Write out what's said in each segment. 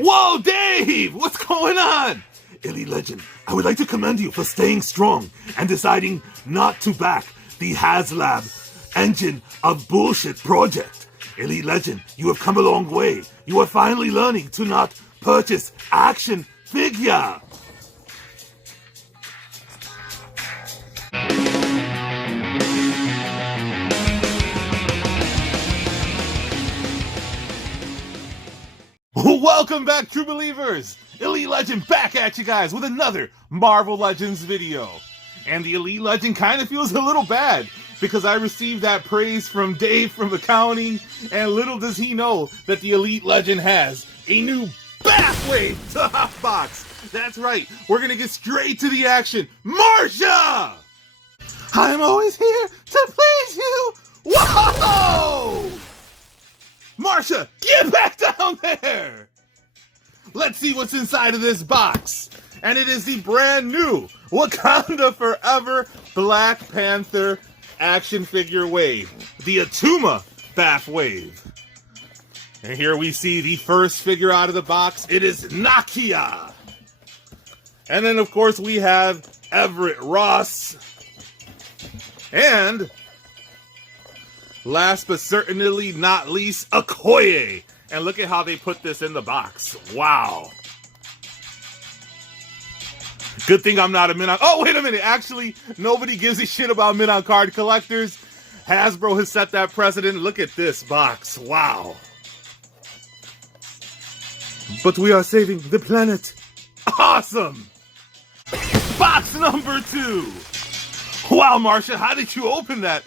Whoa, Dave! What's going on? Elite Legend, I would like to commend you for staying strong and deciding not to back the HASLAB engine of bullshit project. Elite Legend, you have come a long way. You are finally learning to not purchase action figure. Welcome back, true believers! Elite Legend back at you guys with another Marvel Legends video. And the Elite Legend kind of feels a little bad because I received that praise from Dave from accounting, and little does he know that the Elite Legend has a new BAF wave to hotbox. That's right, we're gonna get straight to the action. Marsha! I'm always here to please you! Whoa! Marsha, get back down there! Let's see what's inside of this box. And it is the brand new Wakanda Forever Black Panther action figure wave. The Attuma BAF wave. And here we see the first figure out of the box. It is Nakia. And then of course we have Everett Ross. And last but certainly not least, Okoye. And look at how they put this in the box. Wow. Good thing I'm not a mint on... Oh, wait a minute. Actually, nobody gives a shit about mint on card collectors. Hasbro has set that precedent. Look at this box. Wow. But we are saving the planet. Awesome. Box number 2. Wow, Marsha, how did you open that?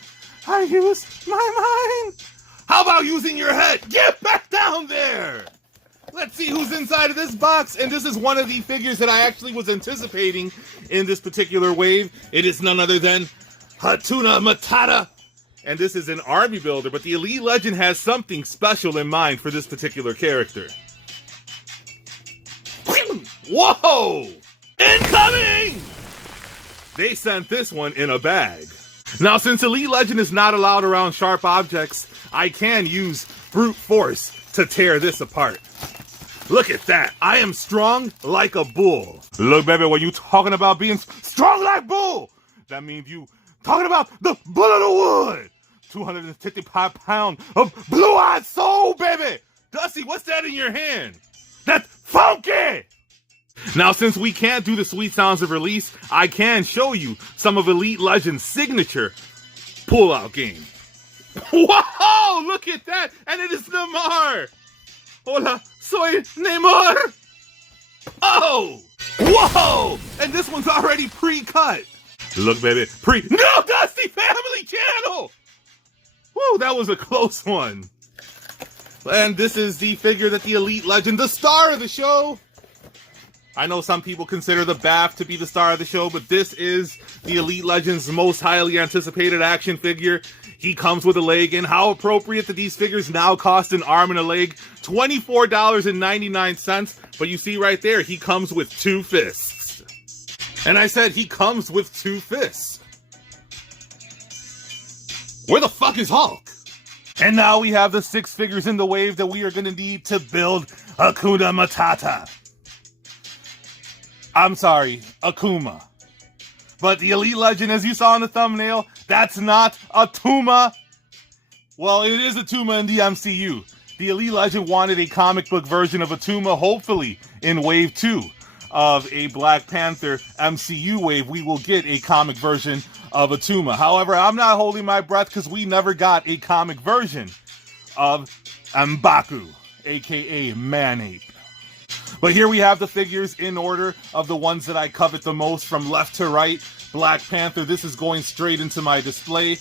I used my mind. How about using your head? Get back down there. Let's see who's inside of this box. And this is one of the figures that I actually was anticipating in this particular wave. It is none other than Attuma Matata. And this is an army builder, but the Elite Legend has something special in mind for this particular character. Whoa! Incoming! They sent this one in a bag. Now, since Elite Legend is not allowed around sharp objects, I can use brute force to tear this apart. Look at that. I am strong like a bull. Look, baby, when you talking about being strong like bull, that means you talking about the bull of the wood. 255 pounds of blue-eyed soul, baby. Dusty, what's that in your hand? That's funky. Now, since we can't do the sweet sounds of release, I can show you some of Elite Legend's signature pull-out game. Whoa, look at that. And it is Namor. Hola, soy Namor. Oh, whoa. And this one's already pre-cut. Look, baby, No, Dusty Family Channel. Whoa, that was a close one. And this is the figure that the Elite Legend, the star of the show. I know some people consider the BAF to be the star of the show, but this is the Elite Legend's most highly anticipated action figure. He comes with a leg, and how appropriate that these figures now cost an arm and a leg, $24.99. But you see right there, he comes with 2 fists. And I said he comes with 2 fists. Where the fuck is Hulk? And now we have the 6 figures in the wave that we are going to need to build Hakuna Matata. I'm sorry, Akuma. But the Elite Legend, as you saw in the thumbnail, that's not Attuma. Well, it is Attuma in the MCU. The Elite Legend wanted a comic book version of Attuma. Hopefully, in Wave 2 of a Black Panther MCU wave, we will get a comic version of Attuma. However, I'm not holding my breath because we never got a comic version of M'Baku, aka Man-Ape. But here we have the figures in order of the ones that I covet the most from left to right. Black Panther, this is going straight into my display.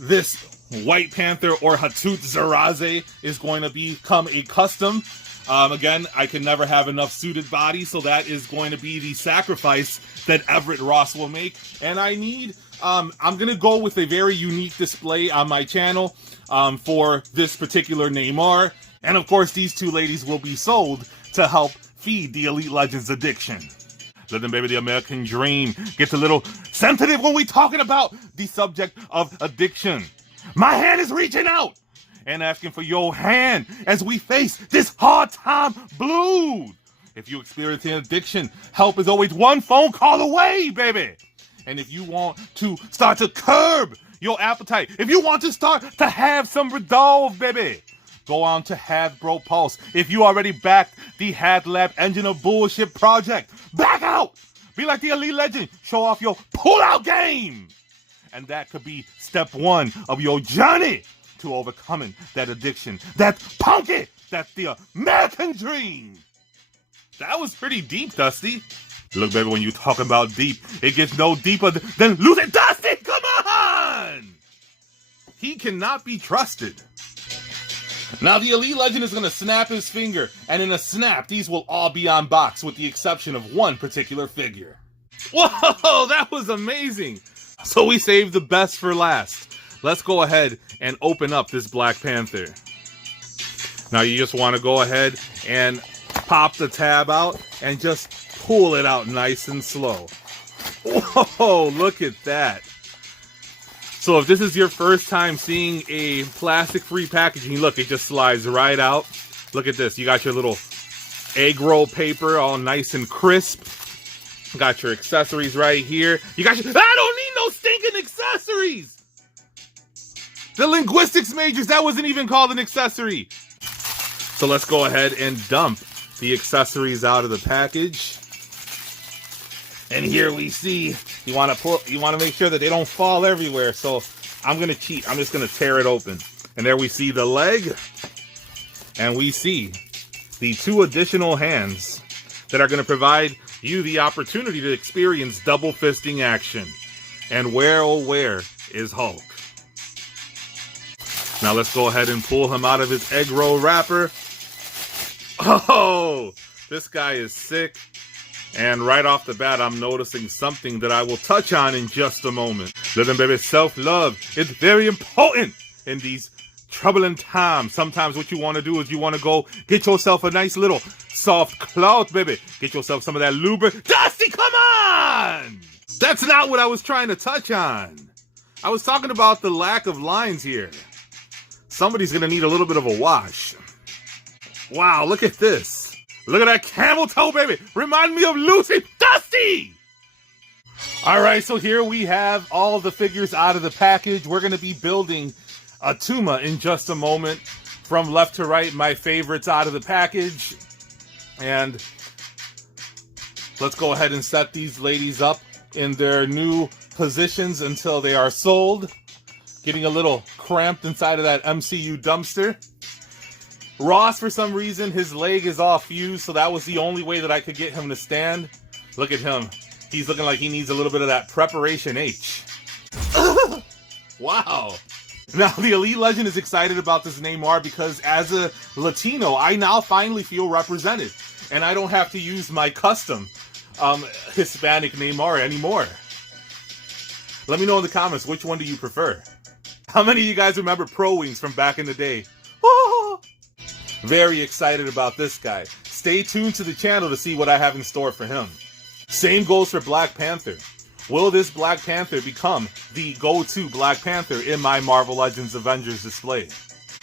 This White Panther or Hatut Zeraze is going to become a custom. Again, I can never have enough suited bodies, so that is going to be the sacrifice that Everett Ross will make. And I need, I'm going to go with a very unique display on my channel for this particular Namor. And of course, these 2 ladies will be sold to help feed the Elite Legends addiction. Let them, baby, the American dream gets a little sensitive when we talking about the subject of addiction. My hand is reaching out, and asking for your hand as we face this hard time blues. If you experience an addiction, help is always one phone call away, baby. And if you want to start to curb your appetite, if you want to start to have some resolve, baby, go on to Hasbro Pulse. If you already backed the HASLAB Engine of Bullshit project, back out! Be like the Elite Legend, show off your pull-out game! And that could be step one of your journey to overcoming that addiction. That's punky! That's the American dream! That was pretty deep, Dusty. Look, baby, when you talk about deep, it gets no deeper than losing Dusty! Come on! He cannot be trusted. Now, the Elite Legend is going to snap his finger, and in a snap, these will all be unboxed with the exception of one particular figure. Whoa, that was amazing! So we saved the best for last. Let's go ahead and open up this Black Panther. Now, you just want to go ahead and pop the tab out and just pull it out nice and slow. Whoa, look at that. So if this is your first time seeing a plastic-free packaging, look, it just slides right out. Look at this. You got your little egg roll paper all nice and crisp. Got your accessories right here. You got your... I don't need no stinking accessories! The linguistics majors, that wasn't even called an accessory. So let's go ahead and dump the accessories out of the package. And here we see, you want to make sure that they don't fall everywhere. So I'm going to cheat. I'm just going to tear it open. And there we see the leg. And we see the two additional hands that are going to provide you the opportunity to experience double fisting action. And where, oh where, is Hulk? Now let's go ahead and pull him out of his egg roll wrapper. Oh, this guy is sick. And right off the bat, I'm noticing something that I will touch on in just a moment. Listen, baby, self-love is very important in these troubling times. Sometimes what you want to do is you want to go get yourself a nice little soft cloth, baby. Get yourself some of that lubricant. Dusty, come on! That's not what I was trying to touch on. I was talking about the lack of lines here. Somebody's going to need a little bit of a wash. Wow, look at this. Look at that camel toe, baby. Remind me of Lucy. Dusty! All right, so here we have all the figures out of the package. We're going to be building Attuma in just a moment. From left to right, my favorites out of the package. And let's go ahead and set these ladies up in their new positions until they are sold. Getting a little cramped inside of that MCU dumpster. Ross, for some reason, his leg is all fused, so that was the only way that I could get him to stand. Look at him. He's looking like he needs a little bit of that Preparation H. Wow. Now, the Elite Legend is excited about this Namor because as a Latino, I now finally feel represented. And I don't have to use my custom Hispanic Namor anymore. Let me know in the comments, which one do you prefer? How many of you guys remember Pro Wings from back in the day? Oh! Very excited about this guy. Stay tuned to the channel to see what I have in store for him. Same goes for Black Panther. Will this Black Panther become the go-to Black Panther in my Marvel Legends Avengers display?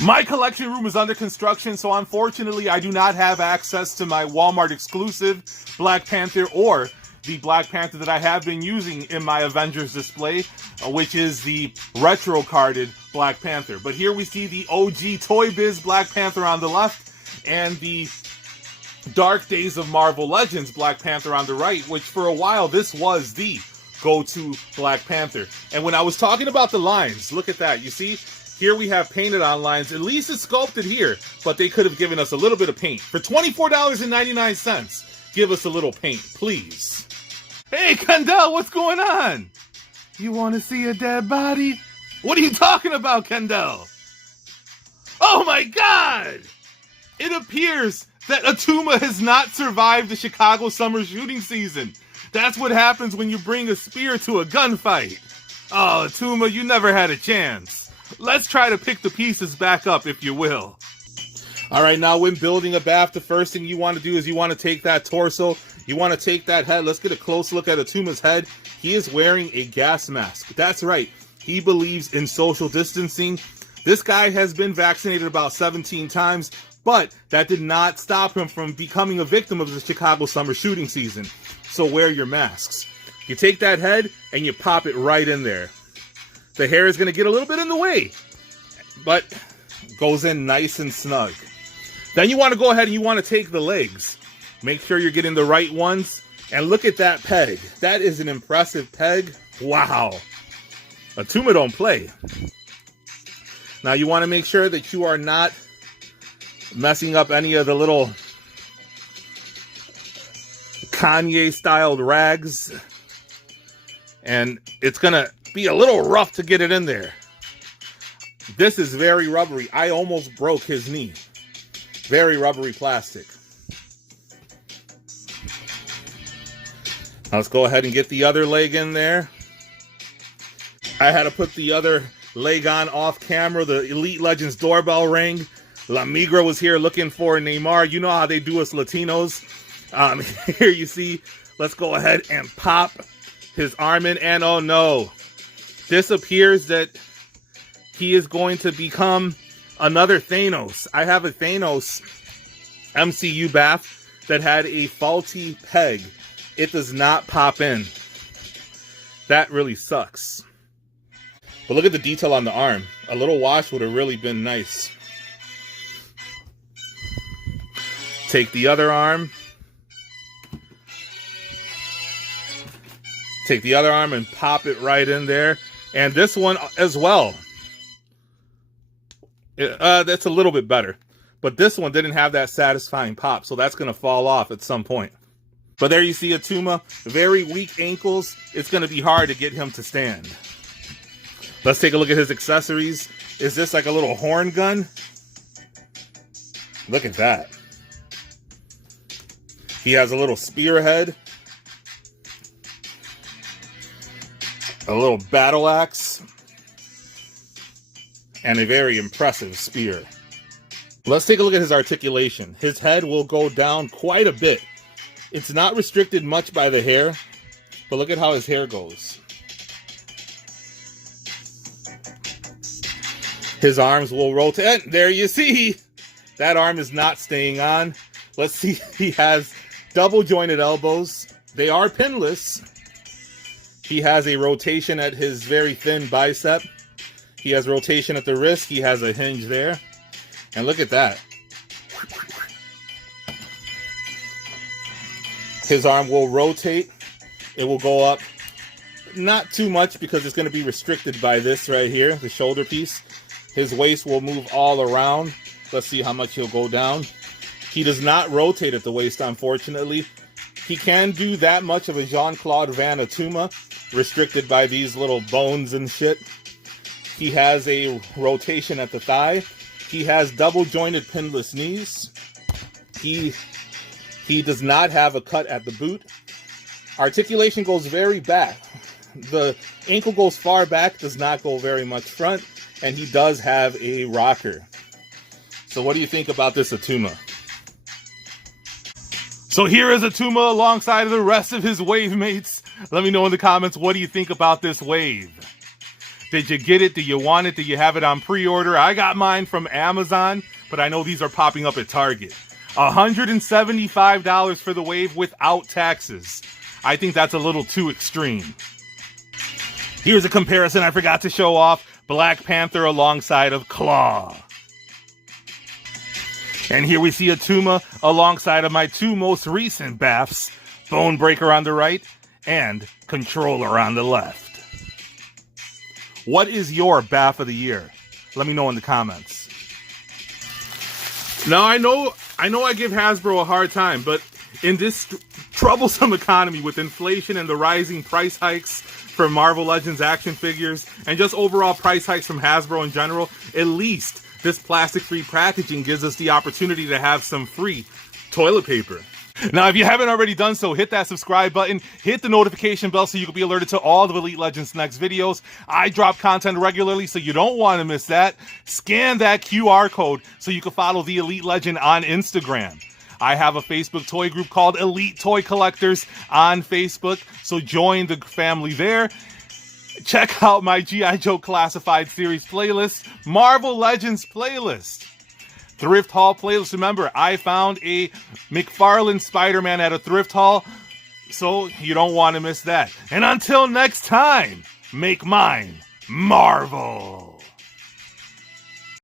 My collection room is under construction, so unfortunately I do not have access to my Walmart exclusive Black Panther or the Black Panther that I have been using in my Avengers display, which is the retro carded Black Panther. But here we see the OG Toy Biz Black Panther on the left and the Dark Days of Marvel Legends Black Panther on the right, which for a while this was the go-to Black Panther. And when I was talking about the lines, look at that. You see, here we have painted on lines. At least it's sculpted here, but they could have given us a little bit of paint. For $24.99, give us a little paint, please. Hey, Kendall, what's going on? You want to see a dead body? What are you talking about, Kendall? Oh my God! It appears that Attuma has not survived the Chicago summer shooting season. That's what happens when you bring a spear to a gunfight. Oh, Attuma, you never had a chance. Let's try to pick the pieces back up, if you will. All right, now when building a BAF, the first thing you want to do is you want to take that torso. You want to take that head. Let's get a close look at Atuma's head. He is wearing a gas mask. That's right. He believes in social distancing. This guy has been vaccinated about 17 times, but that did not stop him from becoming a victim of the Chicago summer shooting season. So wear your masks. You take that head and you pop it right in there. The hair is going to get a little bit in the way, but goes in nice and snug. Then you want to go ahead and you want to take the legs. Make sure you're getting the right ones. And look at that peg. That is an impressive peg. Wow. Attuma don't play. Now you want to make sure that you are not messing up any of the little Kanye-styled rags. And it's going to be a little rough to get it in there. This is very rubbery. I almost broke his knee. Very rubbery plastic. Now let's go ahead and get the other leg in there. I had to put the other leg on off camera. The Elite Legends doorbell ring. La Migra was here looking for Namor. You know how they do us Latinos. Here you see. Let's go ahead and pop his arm in. And oh no. This appears that he is going to become another Thanos. I have a Thanos MCU BAF that had a faulty peg. It does not pop in. That really sucks. But look at the detail on the arm. A little wash would have really been nice. Take the other arm. Take the other arm and pop it right in there. And this one as well. That's a little bit better. But this one didn't have that satisfying pop, so that's going to fall off at some point. But there you see Attuma, very weak ankles. It's going to be hard to get him to stand. Let's take a look at his accessories. Is this like a little horn gun? Look at that. He has a little spearhead. A little battle axe. And a very impressive spear. Let's take a look at his articulation. His head will go down quite a bit. It's not restricted much by the hair, but look at how his hair goes. His arms will rotate. There you see. That arm is not staying on. Let's see. He has double jointed elbows. They are pinless. He has a rotation at his very thin bicep. He has rotation at the wrist. He has a hinge there. And look at that. His arm will rotate. It will go up. Not too much because it's going to be restricted by this right here, the shoulder piece. His waist will move all around. Let's see how much he'll go down. He does not rotate at the waist, unfortunately. He can do that much of a Jean-Claude Van Attuma, restricted by these little bones and shit. He has a rotation at the thigh. He has double jointed pinless knees. He does not have a cut at the boot. Articulation goes very back. The ankle goes far back, does not go very much front, and he does have a rocker. So what do you think about this Attuma? So here is Attuma alongside of the rest of his wave mates. Let me know in the comments, what do you think about this wave? Did you get it? Do you want it? Do you have it on pre-order? I got mine from Amazon, but I know these are popping up at Target. $175 for the wave without taxes. I think that's a little too extreme. Here's a comparison I forgot to show off. Black Panther alongside of Claw. And here we see Attuma alongside of my two most recent BAFs, Bone Breaker on the right and Controller on the left. What is your BAF of the year? Let me know in the comments. Now I know I give Hasbro a hard time, but in this troublesome economy with inflation and the rising price hikes for Marvel Legends action figures and just overall price hikes from Hasbro in general, at least this plastic-free packaging gives us the opportunity to have some free toilet paper. Now, if you haven't already done so, hit that subscribe button, hit the notification bell so you can be alerted to all of Elite Legends' next videos. I drop content regularly, so you don't want to miss that. Scan that QR code so you can follow the Elite Legend on Instagram. I have a Facebook toy group called Elite Toy Collectors on Facebook, so join the family there. Check out my G.I. Joe Classified Series playlist, Marvel Legends playlist. Thrift haul playlist. Remember, I found a McFarlane Spider-Man at a thrift haul, so you don't want to miss that. And until next time, make mine Marvel.